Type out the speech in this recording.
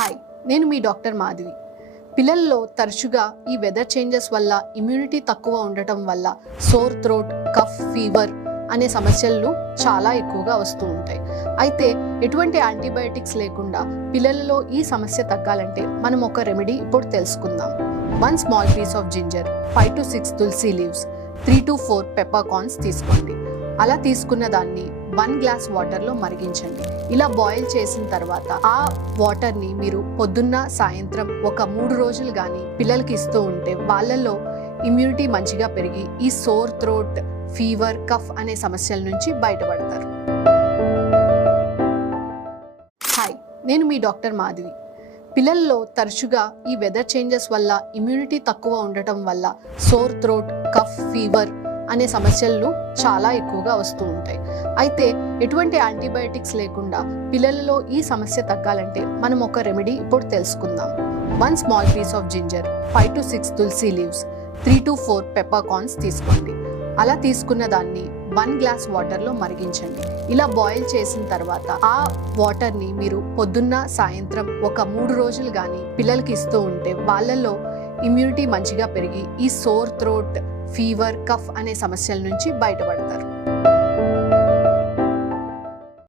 Hi, నేను మీ doctor Madhavi. పిల్లల్లో తరచుగా ఈ వెదర్ చేంజెస్ వల్ల ఇమ్యూనిటీ తక్కువ ఉండటం వల్ల సోర్ థ్రోట్, కఫ్, ఫీవర్ అనే సమస్యలు చాలా ఎక్కువగా వస్తూ ఉంటాయి. అయితే ఎటువంటి యాంటీబయాటిక్స్ లేకుండా పిల్లలలో ఈ సమస్య తగ్గాలంటే మనం ఒక రెమెడీ ఇప్పుడు తెలుసుకుందాం. 1 small piece of ginger, 5 to 6 tulsi leaves, 3 to 4 peppercorns తీసుకోండి. అలా తీసుకున్న దాన్ని 1 గ్లాస్ వాటర్లో మరిగించండి. ఇలా బాయిల్ చేసిన తర్వాత ఆ వాటర్ని మీరు పొద్దున్న, సాయంత్రం ఒక 3 రోజులు కానీ పిల్లలకి ఇస్తూ ఉంటే వాళ్ళల్లో ఇమ్యూనిటీ మంచిగా పెరిగి ఈ సోర్ థ్రోట్, ఫీవర్, కఫ్ అనే సమస్యల నుంచి బయటపడతారు. హాయ్, నేను మీ డాక్టర్ మాధవి. పిల్లల్లో తరచుగా ఈ వెదర్ చేంజెస్ వల్ల ఇమ్యూనిటీ తక్కువ ఉండటం వల్ల సోర్ థ్రోట్, కఫ్, ఫీవర్ అనే సమస్యలు చాలా ఎక్కువగా వస్తూ ఉంటాయి. అయితే ఎటువంటి యాంటీబయాటిక్స్ లేకుండా పిల్లలలో ఈ సమస్య తగ్గాలంటే మనం ఒక రెమెడీ ఇప్పుడు తెలుసుకుందాం. 1 small piece of ginger, 5 to 6 tulsi leaves, 3 to 4 peppercorns తీసుకోండి. అలా తీసుకున్న దాన్ని 1 గ్లాస్ వాటర్లో మరిగించండి. ఇలా బాయిల్ చేసిన తర్వాత ఆ వాటర్ని మీరు పొద్దున్న, సాయంత్రం ఒక 3 రోజులు కానీ పిల్లలకి ఇస్తూ ఉంటే వాళ్ళల్లో ఇమ్యూనిటీ మంచిగా పెరిగి ఈ సోర్ థ్రోట్, ఫీవర్, కఫ్ అనే సమస్యల నుంచి బయటపడతారు.